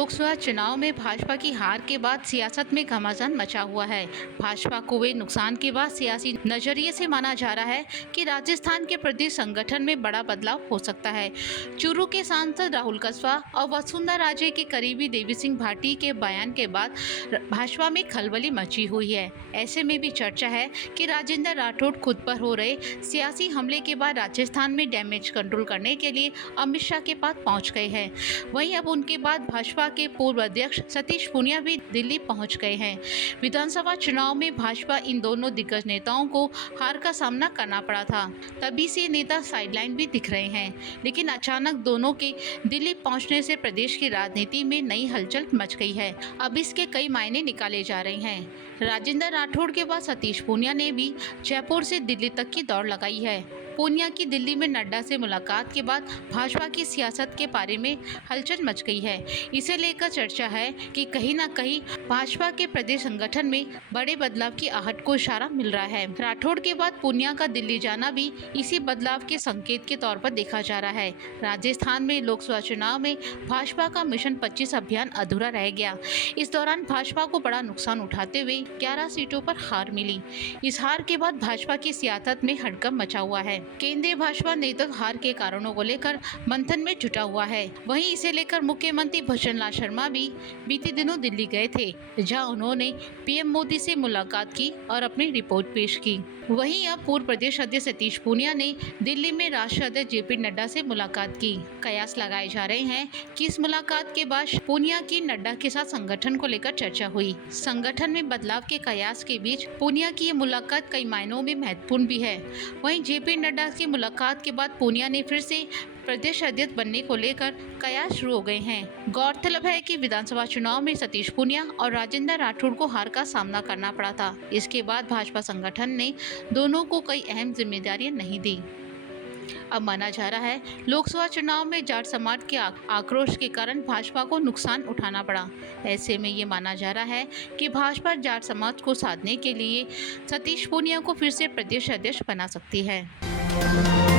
लोकसभा चुनाव में भाजपा की हार के बाद सियासत में घमासान मचा हुआ है। भाजपा को हुए नुकसान के बाद सियासी नजरिए से माना जा रहा है कि राजस्थान के प्रदेश संगठन में बड़ा बदलाव हो सकता है। चूरू के सांसद राहुल कस्वा और वसुंधरा राजे के करीबी देवी सिंह भाटी के बयान के बाद भाजपा में खलबली मची हुई है। ऐसे में भी चर्चा है कि राजेंद्र राठौड़ खुद पर हो रहे सियासी हमले के बाद राजस्थान में डैमेज कंट्रोल करने के लिए अमित शाह के पास पहुंच गए हैं। वहीं अब उनके बाद भाजपा के पूर्व अध्यक्ष सतीश पूनिया भी दिल्ली पहुंच गए हैं। विधानसभा चुनाव में भाजपा इन दोनों दिग्गज नेताओं को हार का सामना करना पड़ा था। तभी से नेता साइडलाइन भी दिख रहे हैं, लेकिन अचानक दोनों के दिल्ली पहुंचने से प्रदेश की राजनीति में नई हलचल मच गई है। अब इसके कई मायने निकाले जा रहे हैं। राजेंद्र राठौड़ के बाद सतीश पूनिया ने भी जयपुर से दिल्ली तक की दौड़ लगाई है। पूनिया की दिल्ली में नड्डा से मुलाकात के बाद भाजपा की सियासत के बारे में हलचल मच गई है। इसे लेकर चर्चा है कि कहीं न कहीं भाजपा के प्रदेश संगठन में बड़े बदलाव की आहट को इशारा मिल रहा है। राठौड़ के बाद पूनिया का दिल्ली जाना भी इसी बदलाव के संकेत के तौर पर देखा जा रहा है। राजस्थान में लोकसभा चुनाव में भाजपा का मिशन 25 अभियान अधूरा रह गया। इस दौरान भाजपा को बड़ा नुकसान उठाते हुए 11 सीटों पर हार मिली। इस हार के बाद भाजपा की सियासत में हड़कंप मचा हुआ है। केंद्रीय भाजपा नेतृत्व हार के कारणों को लेकर मंथन में जुटा हुआ है। वहीं इसे लेकर मुख्यमंत्री भजनलाल शर्मा भी बीते दिनों दिल्ली गए थे, जहां उन्होंने पीएम मोदी से मुलाकात की और अपनी रिपोर्ट पेश की। वहीं अब पूर्व प्रदेश अध्यक्ष सतीश पूनिया ने दिल्ली में राष्ट्रीय अध्यक्ष जेपी नड्डा से मुलाकात की। कयास लगाए जा रहे हैं कि इस मुलाकात के बाद पूनिया की नड्डा के साथ संगठन को लेकर चर्चा हुई। संगठन में बदलाव के कयास के बीच पूनिया की ये मुलाकात कई मायनों में महत्वपूर्ण भी है। वहीं जेपी नड्डा की मुलाकात के बाद पूनिया ने फिर से प्रदेश अध्यक्ष बनने को लेकर कयास शुरू हो गए हैं। गौरतलब है कि विधानसभा चुनाव में सतीश पूनिया और राजेंद्र राठौड़ को हार का सामना करना पड़ा था। इसके बाद भाजपा संगठन ने दोनों को कई अहम जिम्मेदारियां नहीं दी। अब माना जा रहा है लोकसभा चुनाव में जाट समाज के आक्रोश के कारण भाजपा को नुकसान उठाना पड़ा। ऐसे में ये माना जा रहा है कि भाजपा जाट समाज को साधने के लिए सतीश पूनिया को फिर से प्रदेश अध्यक्ष बना सकती है।